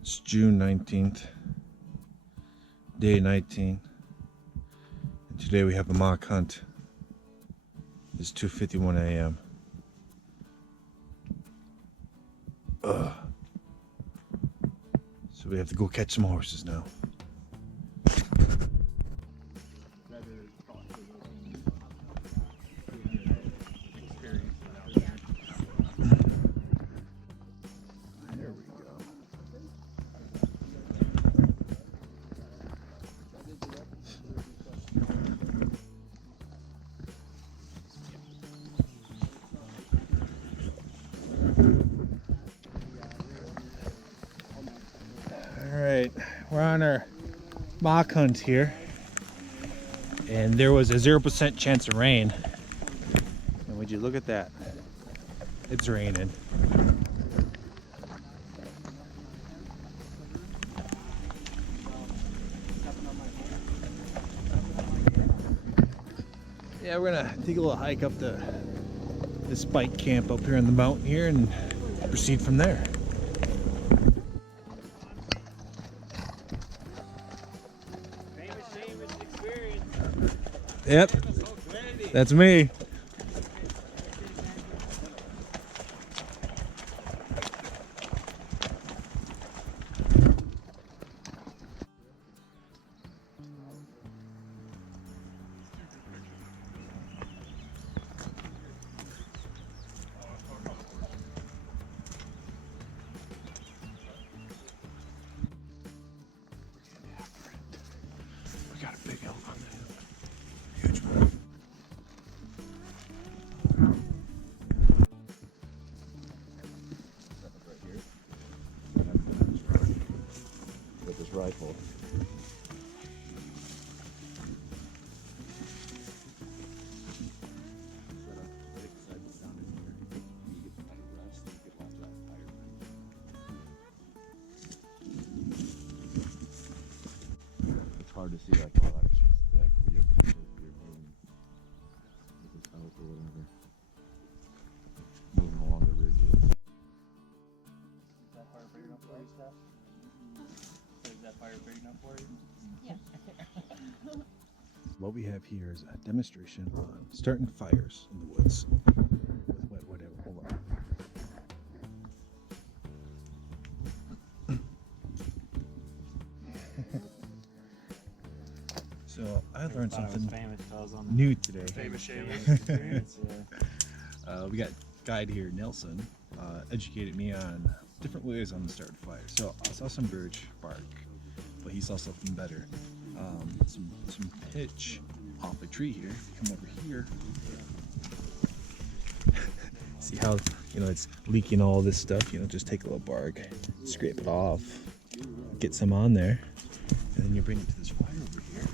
It's June 19th, day 19. And today we have a mock hunt. It's 2:51 a.m. So we have to go catch some horses now. Alright, we're on our mock hunt here, and there was a 0% chance of rain. And would you look at that? It's raining. Yeah, we're gonna take a little hike up this bike camp up here on the mountain here and proceed from there. Yep, that's me. We got a big elk on there. Huge one. With this rifle. It's hard to see like all that shit's thick, but you'll catch it if you're moving with this elk or whatever. Moving along the ridges. Is that fire big enough for you, Steph? Is that fire big enough for you? Yeah. What we have here is a demonstration on starting fires in the woods with whatever. Hold on. So I learned something new today. Famous Shamus experience. We got guide here, Nelson, educated me on different ways on the start fire. So I saw some birch bark, but he saw something better. Some pitch off a tree here. Come over here. See how it's leaking all this stuff. Just take a little bark, scrape it off, get some on there, and then you bring it to this fire over here.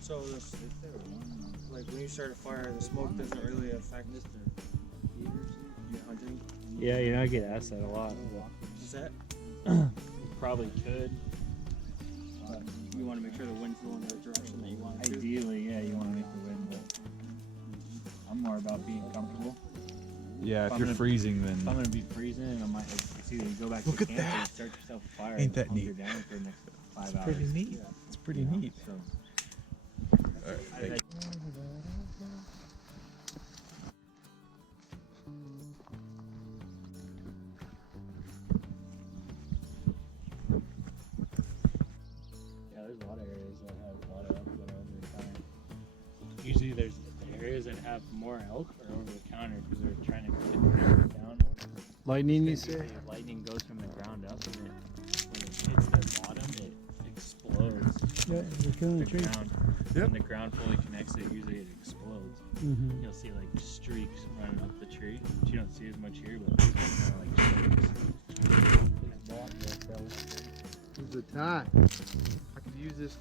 So, like when you start a fire, the smoke doesn't really affect you hunting. Yeah, I get asked that a lot. Is that? You probably could. But you want to make sure the wind's going in the direction that you want it to. Ideally, yeah, you want to make the wind, but I'm more about being comfortable. Yeah, if you're freezing, then if I'm gonna be freezing, I might it's either you go back Look to at camp or you that. start yourself a fire. Ain't that and hunker neat? down for the next 5 It's hours. pretty neat. Yeah. It's pretty neat. So, All right, I- thank you. yeah, there's a lot of areas that have a lot of elk that are over the counter. Usually, there's areas that have more elk are over the counter because they're trying to get the down. Lightning, you say? Lightning goes from the ground up, and then when it hits their bottom, it explodes. Yeah, you're killing the tree. Ground. Yep. When the ground fully connects, usually it explodes. Mm-hmm. You'll see like streaks running up the tree, which you don't see as much here, but these are kind of like streaks. This is the tie. I could use this.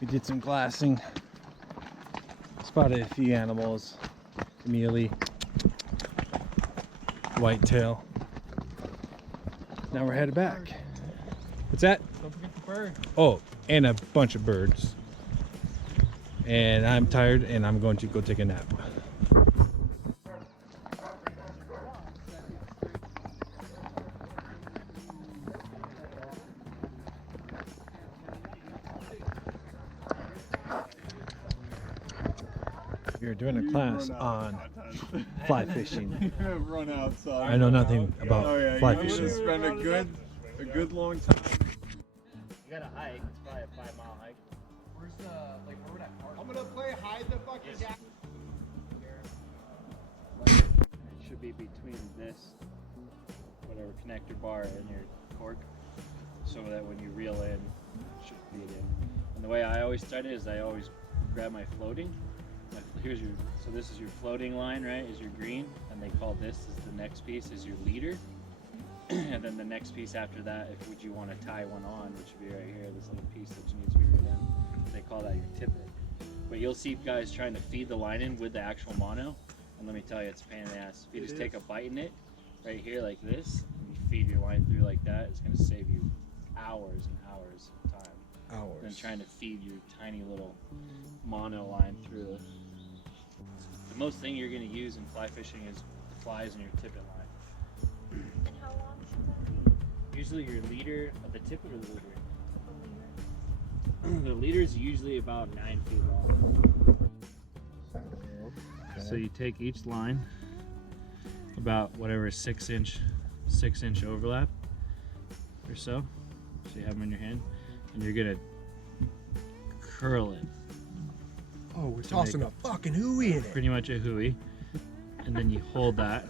We did some glassing. Spotted a few animals immediately. whitetail. Now we're headed back. What's that? Don't forget the bird. Oh, and a bunch of birds. And I'm tired and I'm going to go take a nap. You're doing a class on fly fishing. Run outside. I know nothing about fly you fishing. spend a good long time. You gotta hike. It's probably a 5-mile hike. Where's the, like, where would I park? I'm gonna play hide the fucking gas. It should be between this, whatever connector bar and your cork, so that when you reel in, it should feed in. And the way I always start it is I always grab my floating. So this is your floating line, right? Is your green, and they call this is the next piece is your leader. And then the next piece after that, if would you want to tie one on, which would be right here, this little piece that you need to be reeled in, they call that your tippet. But you'll see guys trying to feed the line in with the actual mono, and let me tell you, it's a pain in the ass. If you just take a bite in it, right here like this, and you feed your line through like that, it's going to save you hours and hours of time. Than trying to feed your tiny little mono line through it. The most thing you're going to use in fly fishing is flies in your tippet line. And how long should that be? Usually your leader, the tippet or the leader? The leader is usually about 9 feet long. So you take each line, about whatever 6 inch overlap or so. So you have them in your hand, and you're gonna curl it. Oh, we're To tossing make a fucking hooey in it. Pretty much a hooey, and then you hold that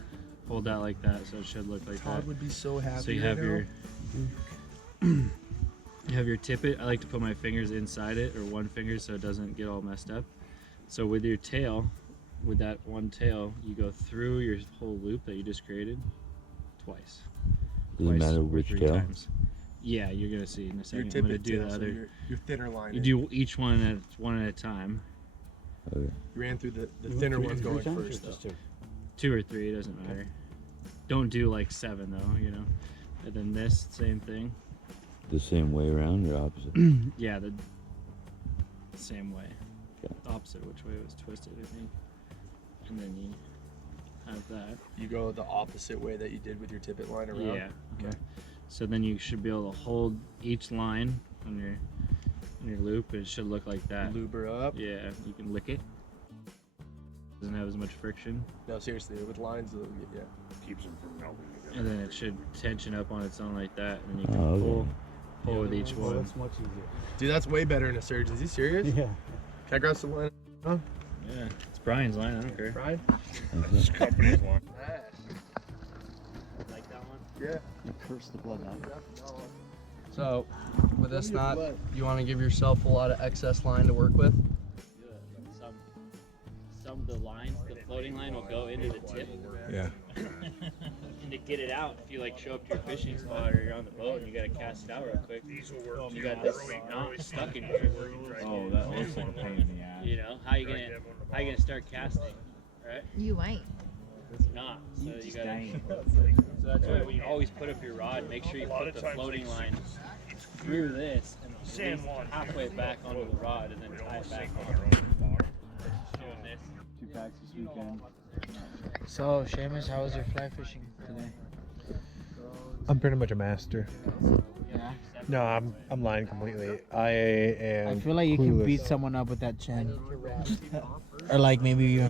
like that, so it should look like Todd that. would be so happy. So you have your you have your tippet. I like to put my fingers inside it, or one finger, so it doesn't get all messed up. So with your tail, with that one tail, you go through your whole loop that you just created twice. Does it matter or which 3 tail? times. Yeah, you're gonna see in a Your second. I'm gonna tippet do tail, the so other. your thinner line. You do each one at a time. Okay. You ran through the thinner ones going first, though. 2 or 3, it doesn't matter. Don't do like 7 though, you know. And then this, same thing. The same way around or opposite? Yeah, the same way. Okay. Opposite which way it was twisted, I think. And then you have that. You go the opposite way that you did with your tippet line around. Yeah. Okay. So then you should be able to hold each line on your loop. It should look like that. Lube her up. Yeah, you can lick it. Doesn't have as much friction. No, seriously, with lines, yeah. Keeps them from melting. And then it should tension up on its own like that. And then you can Oh, okay. pull with each one. much easier. Dude, that's way better in a surge. Is he serious? Yeah. Can I grab some line? Yeah, it's Brian's line. I don't care. Brian? This company's one. Like that one? Yeah. You curse the blood out. So, with this knot, you want to give yourself a lot of excess line to work with? Some of the lines, the floating line will go into the tip. Yeah. And to get it out, if you like show up to your fishing spot or you're on the boat and you gotta cast it out real quick, you got this knot stuck in here. Oh, that looks like a pain in the ass. You know, how you gonna start casting, right? You might. It's not. So you gotta. So that's why when you always put up your rod, make sure you put the floating line through this and at least halfway back onto the rod and then tie it back on. Doing this. 2 packs this weekend. So, Shamus, how was your fly fishing today? I'm pretty much a master. Yeah. No, I'm lying completely. I am. I feel like you can beat someone up with that chin. Or like maybe you